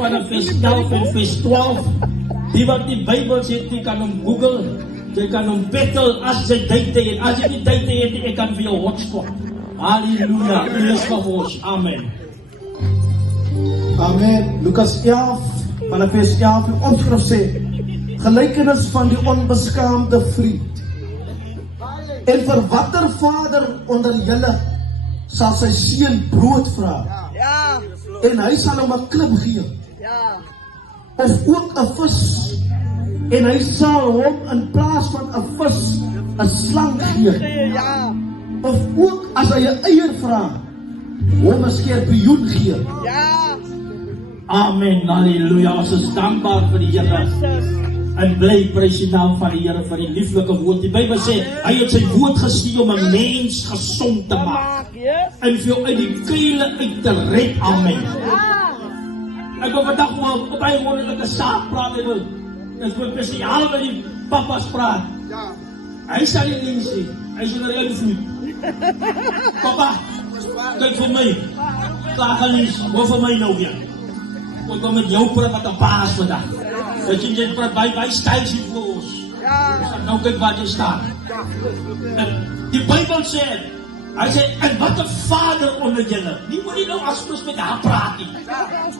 vanaf vers 11 en vers 12. Die wat die Bybel sê, jy kan hom Google, jy kan hom battle as jy data het. As jy nie data het, ek kan vir jou hotspot. Halleluja, lees vir ons, amen. Amen. Lukas 11, vanaf vers 11, die opskrif sê, gelykenis van die onbeskaamde vriend. En vir watter vader onder julle sal sy seun brood vra? Ja. En hy sal hom 'n klip gee. Ja. Of ook 'n vis. En hy sal hom in plaas van 'n vis 'n slang gee. Ja. Of ook as hy 'n eier vra, hom 'n skorpioen gee. Ja. Amen, halleluja, ons is dankbaar vir die Here. En bly prys die naam van die Here vir die lieflike woord. Die Bybel sê, hy het sy woord gestuur om 'n mens gesond te maak. En vir jou uit die kuile uit te red, amen. Ek wil vandag op baie wonderlike saak praat, ek wil spesiaal met die papas praat. Hy sal nie nie sê, hy is in die invloed. Papa, kyk vir my, klagelies, wat vir my nou weer? Ek wil met jou praat wat 'n paas vandag. Dat jy praat by styls hier vir ons. Nou kyk wat jy staan. Die Bybel sê, hy sê, en wat 'n vader onder julle. Nie moet jy nou asbus met haar praat nie.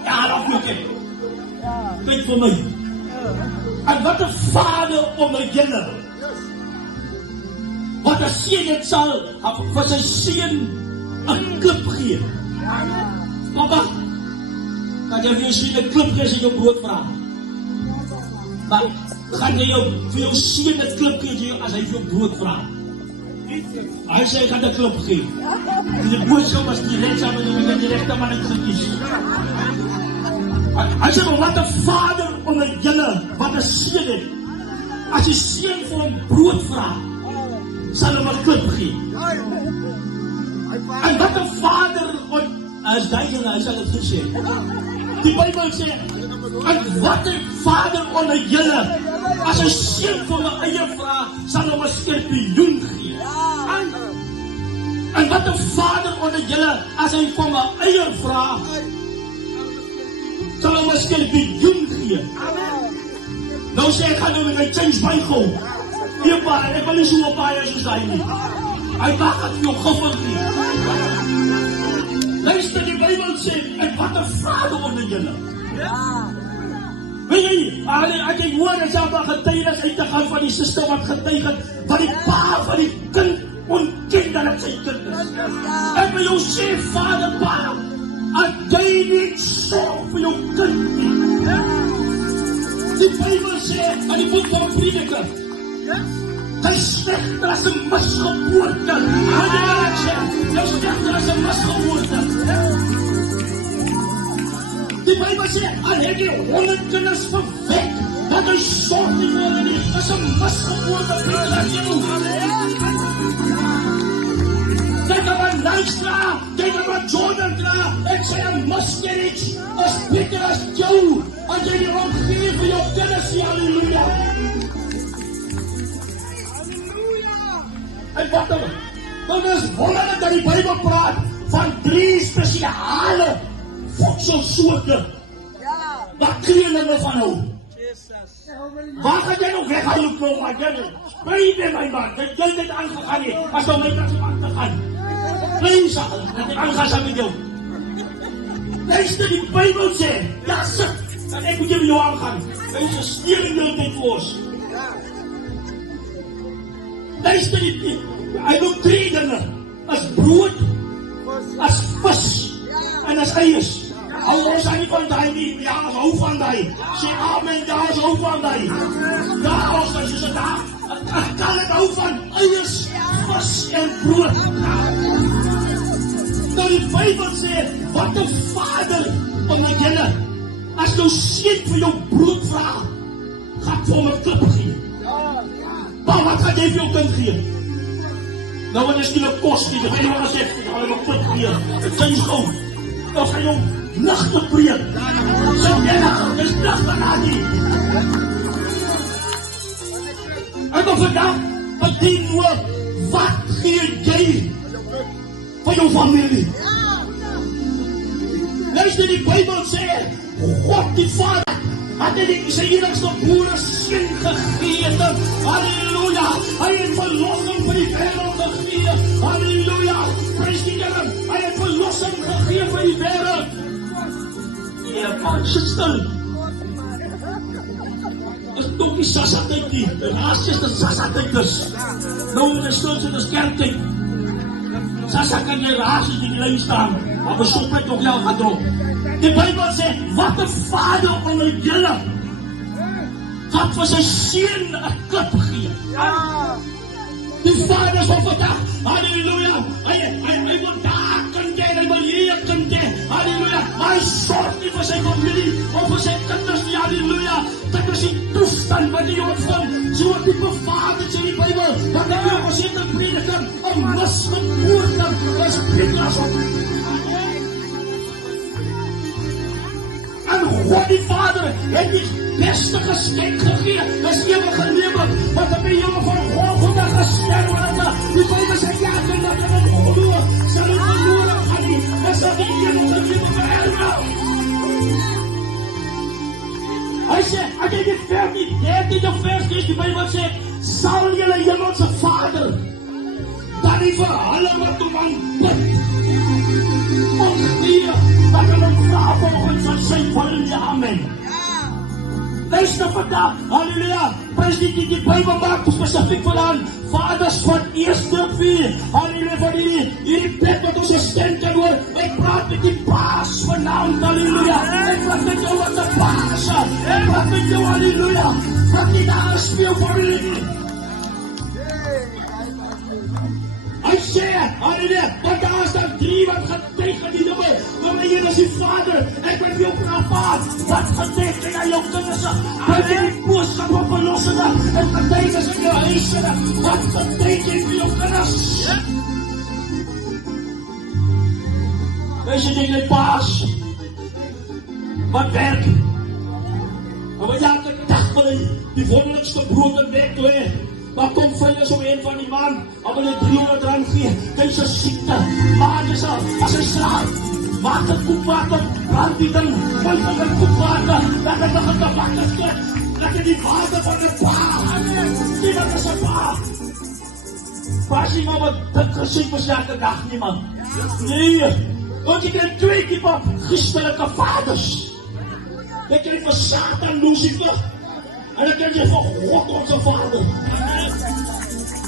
Ja, dat moet ek. Kyk vir my. En wat 'n vader onder julle. Wat 'n seun het sal vir sy seun 'n klip gee. Papa, kan jy vir sy 'n klip gee as jy jou brood vra? Maar gaan jy vir jou seun 'n klip gee as hy vir jou brood vra? Hy sê hy gaan 'n klip gee. Die boodskap was direk saam met die regte man het gekies. Hy sê, wat 'n vader onder julle, wat 'n seun het. As die seun vir hom brood vra, sal hom 'n klip gee. En wat 'n vader, as hy sal het gesê. Die Bybel sê, en wat 'n vader onder julle, as 'n seun vir 'n eier vra, sal hom 'n skorpioen gee. En wat 'n vader onder julle, as hy vir 'n eier vra, sal hom 'n skorpioen gee. Nou sê ek gaan nou met my change bygou. Ek wil nie so op baie soos hy nie. Hy mag het jou giftig nie. Luister, die Bybel sê, en wat 'n vader onder julle. Weet jy, as jy hoor, as jy maar getuienis uit te gaan van die suster wat getuig het, van die pa van die kind ontken dat het sy kind is. Ek wil jou sê, vader, pa, as jy nie sorg vir jou kind nie. Die Bybel sê, in die boek van Prediker, hy slegter as 'n misgeboorte. Wat jy maar sê, hy slegter as 'n misgeboorte. Die Bybel sê, al het jy 100 kinders verwek, dat hy sorg nie meer nie, as 'n misgeboorte. Kyk maar Nystra, kyk maar Jordan dra, ek sê 'n miscarriage, as beter as jou, as jy nie omgee vir jou kinders, halleluja. En wat dan? Dan is wonderlik dat die Bybel praat van 3 spesiale voedselsoorte. Wat kleerlinge van hou. Waar gaan jy nog weghou kom, my kind? Sprei met my man, dat jy dit aangegaan het, as jy my kans om aan te gaan. Please, dat ek aangaan saam met jou. Luister, die Bybel sê, ja sit, dat ek moet jy met jou aangaan. Hy is 'n steering jou tyd vir ons. Luister, hy doen 3 dinge, as brood, as vis, en as eiers. Hou ons nie van die nie, ja, ons hou van die. Sê amen, ja, ons hou van die. Ja, ons is so daar. Ek kan het hou van eiers, vis en brood. Nou die Bybel sê, wat 'n vader onder julle, as jou seun vir jou brood vra, gaan vir hom 'n klip gee. Maar wat gaan jy vir jou kind gee? Nou wat is die kos nie, dat jy maar sê, ek gaan hom 'n klip gee. Dit sê jy gou, dan gaan jy lig te breek. So jy is lig daarna nie. En dan vandag, wat die woord, wat gee jy vir jou familie? Luister, die Bybel sê, God die Vader het die sy enigste broer seun gegee. Halleluja. Hy het verlossing vir die wêreld gegee. Halleluja. Prys die Here. Hy het verlossing gegee vir die wêreld. Nee, man, sit stil. Is ook die Sassa-tyd nie. Die laatste is die Sassa-tyd dus. Nou in die stilste is kerktyd. Sassa kan jy raas as die lijn staan. Maar besoek het ook jou gedrop. Die Bijbel sê, wat 'n vader onder julle wat vir sy seun 'n klip gee. Die vader sal vandag, halleluja, hy wil daar kind hê, hy wil hier kind hê, halleluja, maar hy sorg nie vir sy familie, of vir sy kinders nie, halleluja, dit is die toestand wat die ontvang, so wat die vader sê in die Bijbel, wat die opgezette prediker, 'n misgeboorte, is prediker op. En God die Vader het die beste geskenk gegee, dis ewige lewe, wat op die jonge van Golgotha gesterf het. Die Bijbel sê, ja, en dat in het geloof, sal het verloren gaan nie, en sal die ewige lewe vererven. Hy sê, as jy die vers nie, 13de vers lees, die Bijbel sê, sal jylle hemelse Vader, dan die vir hulle wat om aanbid, ontgee, dat hulle vraag volgens van sy wil, ja, amen. Luister vandag, halleluja, prys die Bijbel maak spesifiek vandaan, vaders van eerste vier, halleluja, van hierdie plek wat ons gestem kan hoor, ek praat met die paas vanavond, halleluja, ek praat met jou wat die paas, ek praat met jou, halleluja, wat die daar speel van die. Hy sê, halleluja, want daar is daar 3 wat getuig in die Bybel, maar my Here is die Vader, ek wil vir jou praat, wat getuig in jou kinders, wat in die boodskap op verlossing, en getuig is in jou huis, wat getuig vir jou kinders. Wees jy die paas, wat werk, en wat jy elke dag wil die wonderlikste brood en werk toe hê, maar kom vrydag om een van die man, al wil jy 300 rand gee, kyk sy siekte, maak jy sal, as hy slaap, maak het koekwater, brand die ding, kyk het koekwater, dat het begin te wakker skep, dat het die water van die pa, die wat is een pa. Pas jy maar wat dit gesê was elke dag nie, man. Nee, want jy krijg 2 type christelike vaders. Jy krijg vir Satan, Lucifer, en dan krijg jy vir God onze Vader.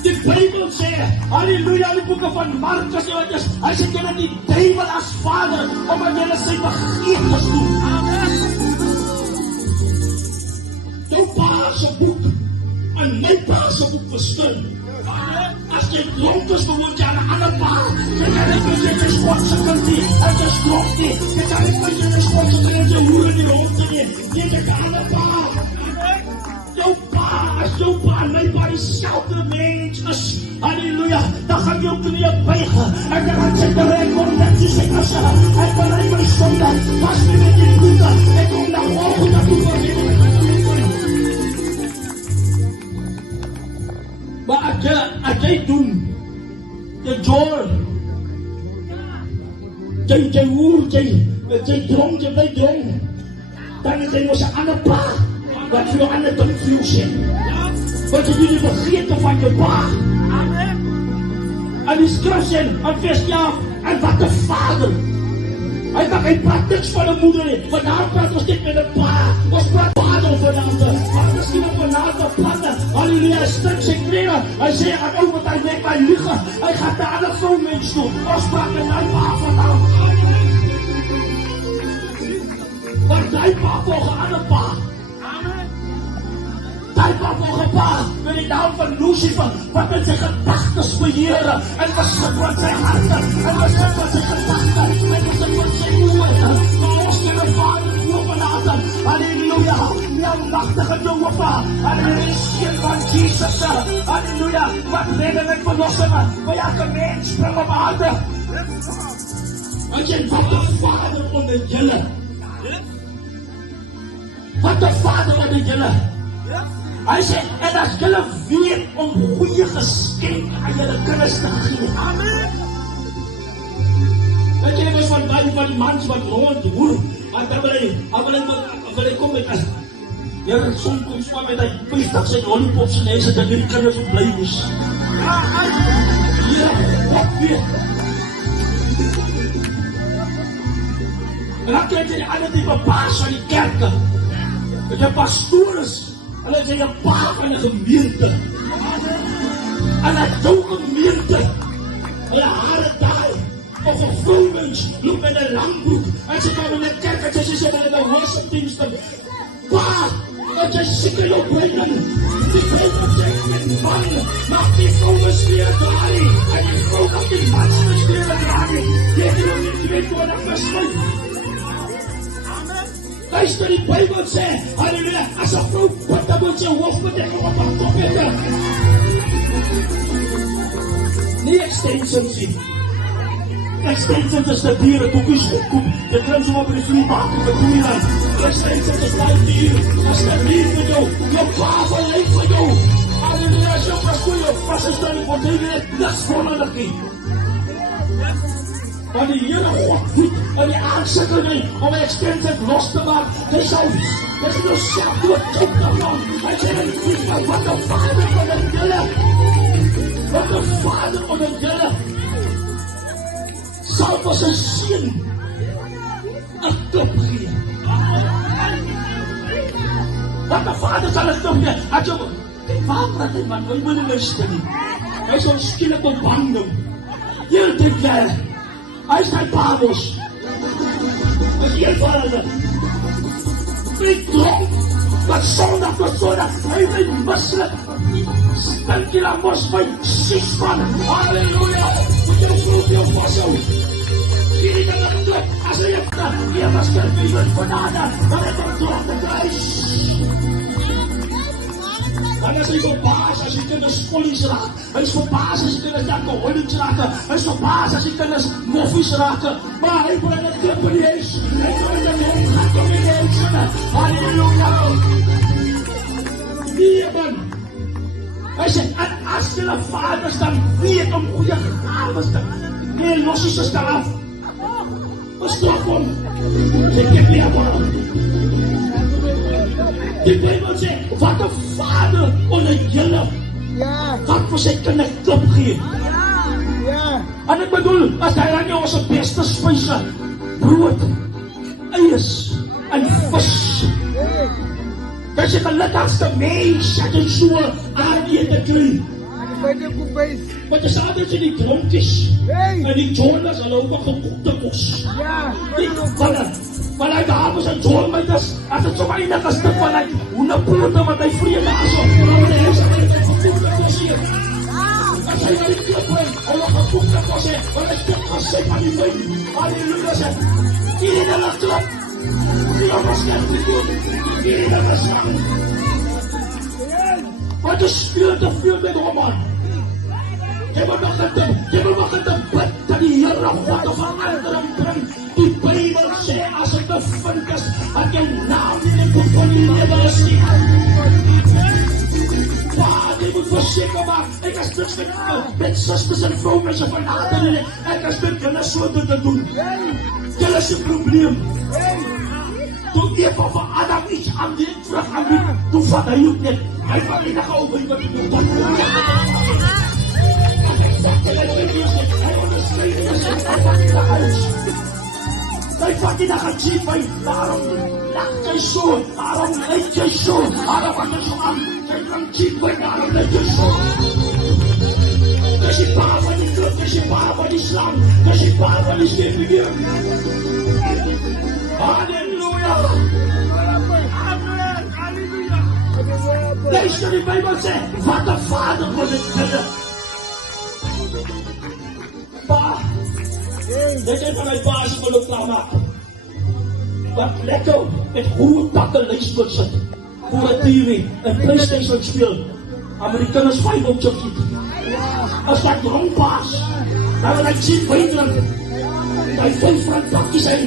Die Bijbel sê, halleluja, die boeken van Markus, hy sê, ken het die duivel as Vader, omdat jy sy begeertes doen. Jou paase boek, en my paase boek verskil. As jy dronk is, behoort jy aan 'n ander pa. Jy kan nie met jy is Godse kind nie, en jy is dronk nie. Jy kan nie met jy is Godse kind, en jy hoor in die rond te neem. Jy is 'n ander pa. Jou pa is jou pa, my pa die selfde mens is, halleluja, dan gaan jou knie buig, en dan gaan sy bereik om dat jy sê, ek bereik my sonde, was nie met die goede, ek kom na Golgotha toe vergeet. Maar as jy doen, jy joor, jy hoer, jy dronk, jy bly dronk, dan is jy ons 'n ander pa, wat vir jou ander ding vir jou sê. Want jy die vergete van jou pa. En die skrif sê, en vers 11, en wat 'n vader. Hy praat niks van 'n moeder nie, vanavond praat ons dit met 'n pa, ons praat vader vanavond, maar miskien op 'n ander platte, halleluja, stuk sy klere, hy sê, ek ou wat hy net my liege, hy gaat na ander vrou mens toe, ons praat met my pa vanavond. Want die pa volg 'n ander pa. Hy pa volg 'n pa, met die naam van Lucifer, wat met sy gedagtes beheer, en besit wat sy harte, en besit wat sy gedagtes, en besit wat sy oor, maar ons kan 'n vader voor vanavond, halleluja, die almachtige Jehovah, halleluja, seun van Jesus, halleluja, wat redden en verlossing, vir elke mens spring op aarde. Want jy, wat 'n vader onder julle, wat 'n vader onder julle, hy sê, en as julle weet om goeie geskenk aan julle kinders te gee. Amen. Weet jy was van die mans wat rondhoer, en dan wil hy kom met as, som kom swaar met die 50 sy lollipops en hy sê, dat die kinders op bly moes. Ja, wat weet. En dan krijg jy die ander type paas van die kerke. Dat jy pastoor is, en dat jy een pa van die gemeente. En dat jou gemeente, jy hare daai, of een vrouwens, loop met een langbroek, en sy kan in die kerk, en sy sê, dat hy die worshipdienste, pa, dat jy sikker jou brengen, die vrouwens sê, die man, mag die vrouwens weer draai, en die vrou mag die mans weer draai, jy het jou nie 22 versluit. Luister, die Bijbel sê, halleluja, as een vrou bid, dan moet sy hoofd bedekken op haar kop het. Nie extensions nie. Extensions is die dieren, koekies opkoop, jy klim so op die vliebak, op die koeieland. Extensions is die dieren, as die lief vir jou, jou pavel leef vir jou. Halleluja, as jou pastoor, jou pastorstelling voor die weet, dis wonderlik nie. Maar die Heere God doet, en die aansikkel nie, om die extensions los te maak, dis jou self doodkoop daarvan. Hy sê, wat die Vader onder julle, wat die Vader onder julle, sal vir sy seun een klip gee. Wat die Vader sal een klip gee, had jy, waar praat die man, jy moet nie luister nie. Hy is ons skielik op banding. Heel dit wel, hy is sy babos. Hy is heel veranderd. Hy dronk, wat sondag tot sondag, hy my mislik. Stink jy dan mos my sies van, halleluja, moet jou groep jou vashou. Gee nie dan een klip, as hy het dat, jy was kerkie met banane, maar hy het dronk het huis. Dan is hy verbaas as die kinders vollies raak, hy is verbaas as die kinders alcoholics raak, hy is verbaas as die kinders moffies raak, maar hy bring het klip in die huis, hy bring het in die gat om in die huis, halleluja. Nee man, hy sê, en as julle vaders dan weet om goeie gaves te, nee, los die sister af, bestraf hom, sê kyk nie aan. Die Bijbel sê, wat een vader onder julle, wat vir sy kinders klip gee. En ek bedoel, as hy dan nie ons beste spijse, brood, eiers en vis. Dit is die gelukkigste mens, dat hy so aan ete kry. Want is altijd in die dronkies, en die journals, hulle ook gekoekte kos. Maar hy dames en journals, as het so weinig een stuk van hy hoenderpote, wat hy vrede asof, en hy is aan die gekoekte kos hier. As hy die klip brengt, hulle gekoekte kos hier, want hy klip gesê van die wijn. Halleluja sê, hierdie hulle klip, die jongens kent die goed, hierdie hulle slang. Want hy speel te veel met hom aan. Jy wil begin te bid, dat die Heere God of verandering bring. Die Bijbel sê, as ek bevind is, dat jy naam in die boek van die lewe is nie. Vader, jy moet verseker maak, ek is niks met sisters en vrouwens en verlaten nie, ek is met julle so dit te doen. Julle is die probleem. Toen Eva van Adam iets aan die vrug aanbied, toen vat hy ook net, hy vat enige over wat die moet doen. Hy vat die dag het sien my, daarom lach jy so, daarom leid jy so, daarom wat jy so aan, jy kan sien my, daarom leid jy so. Dis die pa van die klip, dis die pa van die slang, dis die pa van die steefbegeer. Halleluja! Amen! Halleluja! Luister, die Bijbel sê, wat een vader van dit dinge. Pa, dit is van die baas van die klaarmaak. Wat lekker met goede takken leesboek sit, voor die TV, en PlayStation speel, en met die kinders 5 op jou giet. As dat dronkpaas, dan wil ek sien buitenland, die 5 randpakkies en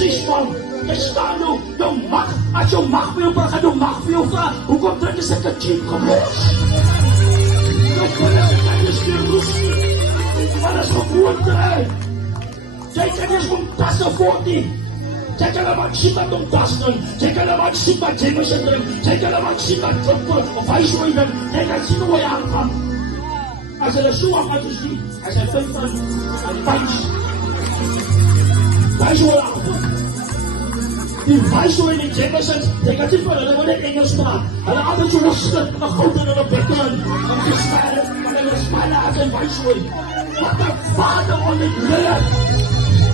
6 man, jy staan nou, jou mag, as jou mag vir jou praat, jou mag vir jou vraag, hoekom drink is ek een cheap gemoos? Jou kinders ek aan jou speel roes, maar dat is gewoonte, Jy kan eers om tasse voort nie. Jy kan naman sien wat om tas doen. Jy kan naman sien wat Jameson drink. Jy kan naman sien wat Klopper of Huishooi drink. Jy kan sien hoe hy aangaan. As hulle so afgaan soos die, as hy 5 van die pijs. Huishooi aangaan. Die Huishooi en die Jameson, jy kan sien vir hulle wat ek Engels praat. Hulle altijd so lustig, een goud in hulle bekken. En die smile as hy Huishooi. Wat een vader onder leer.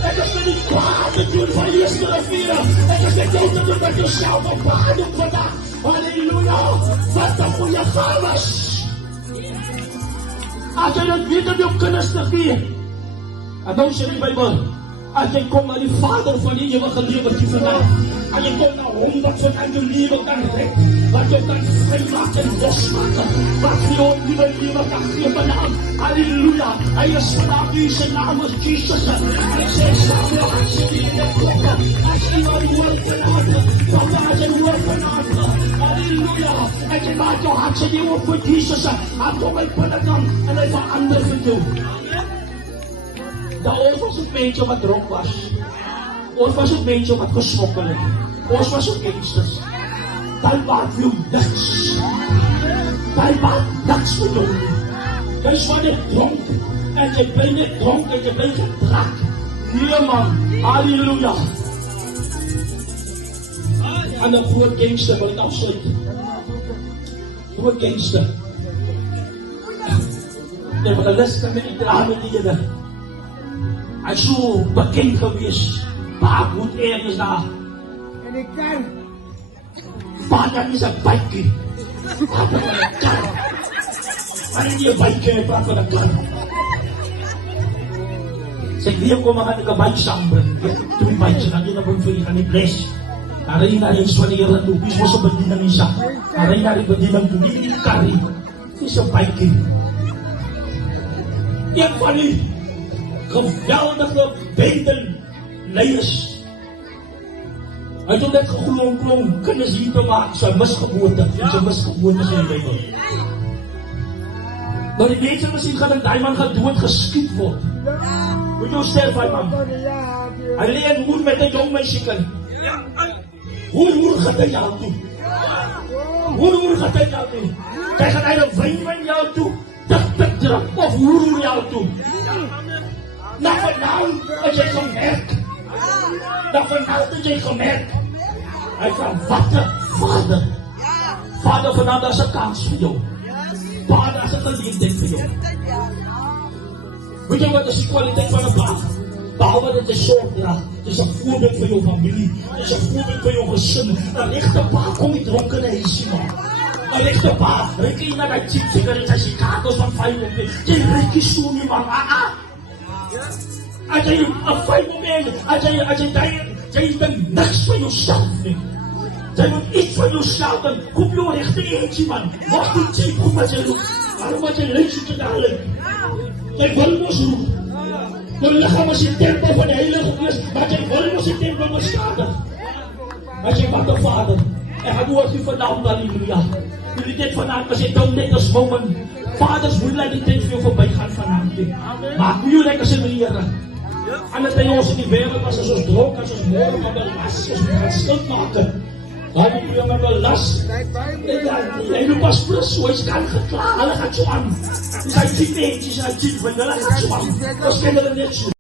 Ek is met die kwaad te doen van eerste riviere. Ek is met jou te doen met jouself op kwaad doen vandag. Halleluja. Wat een goeie gawes. As jy dit weet om jou kinders te gee. En nou sê die Bijbel. As jy kom na die Vader van die ewige lewe toe vandag. En jy kom na hom wat van jou lewe kan red. Wat jou kan vrymaak en losmaak. Wat vir jou nieuwe lewe kan gee vandag. Halleluja. Hy is vandag die sy naam is Jesus. Hy sê Samuel, hy sê die ene klokke. Hy sê nou die woord vanavond. Vandaag die woord vanavond. Halleluja. Ek sê maak jou hart sê die woord vir Jesus. Hy kom uit binnekant en hy verander vir jou. Ons was ook mense wat dronk was. Ons was ook mense wat gesmokkel het. Ons was ook gangsters. Daar maak vir jou niks. Daar maak niks vir jou. Jy is wat net dronk. En jy bly net dronk en jy bly gedrak. Nee man, halleluja. En een groot gangster wil ek afsluit. Groot gangster. Evangelist met die drame die jyde. Hy is so bekend gewees. Paar goed ergens daar. En die kar. Paar dan is een bikie. Paar dan is een kar. Maar nie een bikie, hy praat van een kar. Sê ek weer kom, gaan ek een bike sambring. Twee bikes, en dan jy na bring vir jy gaan die bles. Dan rin na die van die Heere toe. Wie is ons een bediening in sak? Dan rin na die bediening toe. Nie die kar nie. Het is een bikie. Een van die geweldige bendelleiers. Hy het net geklom, kinders hier te maak, sy misgeboorte, sy misgeboorte sê die Bijbel. Nou die mense misschien gaan in die man gaan dood geskiet word. Moet jou sterf hy man. Hy leen hoer met een jong meisiekind. Hoer gaat hy jou toe. Hoer gaat hy jou toe. Hy gaan hy een wijn van jou toe, dik druk, of hoer jou toe. Nou vanavond het jy gemerk. Nou vanavond het jy gemerk. Hy van wat een vader. Vader vanavond is een kans vir jou. Vader is een geleentheid vir jou. Weet jy wat is die kwaliteit van een pa? Behalve dat jy sorg draag. Het is een voorbeeld vir jou familie. Het is een voorbeeld vir jou gesin. Een echte pa kom nie dronken in die huisie man. Een echte pa, reik jy na die cheap cigarettes as die kakels van 5 minuten. Jy reik jy so nie man. As jy een 5 moment, as jy dink niks van jouself nie. Jy moet iets van jouself en koop jou rechte eentje man. Wacht die cheap, kom wat jy roep. Waarom wat jy leuk soet te dadelijk? Jy wil ons roep. Jou lichaam is die tempel van die Heilige Gees, maar jy wil ons die tempel beskadig. As jy wat een vader, en gaan oor die vanavond, halleluja. Jullie dit vanavond, as jy dom net as moment, vaders moet laat die tijd vir jou voorbij gaan vanavond. Maak jou lekker sy Heere. En dat hy ons in die wereld was, as ons dronk, as ons morgen van belast, as ons gaan skuld maken. Halleluja, met belast. Hy loop as plus, so hy kan geklaar, hulle gaat so aan. Hy sê, 10 eentjes, hy 10 vrienden, hulle gaat so aan. Ons ken hulle net so.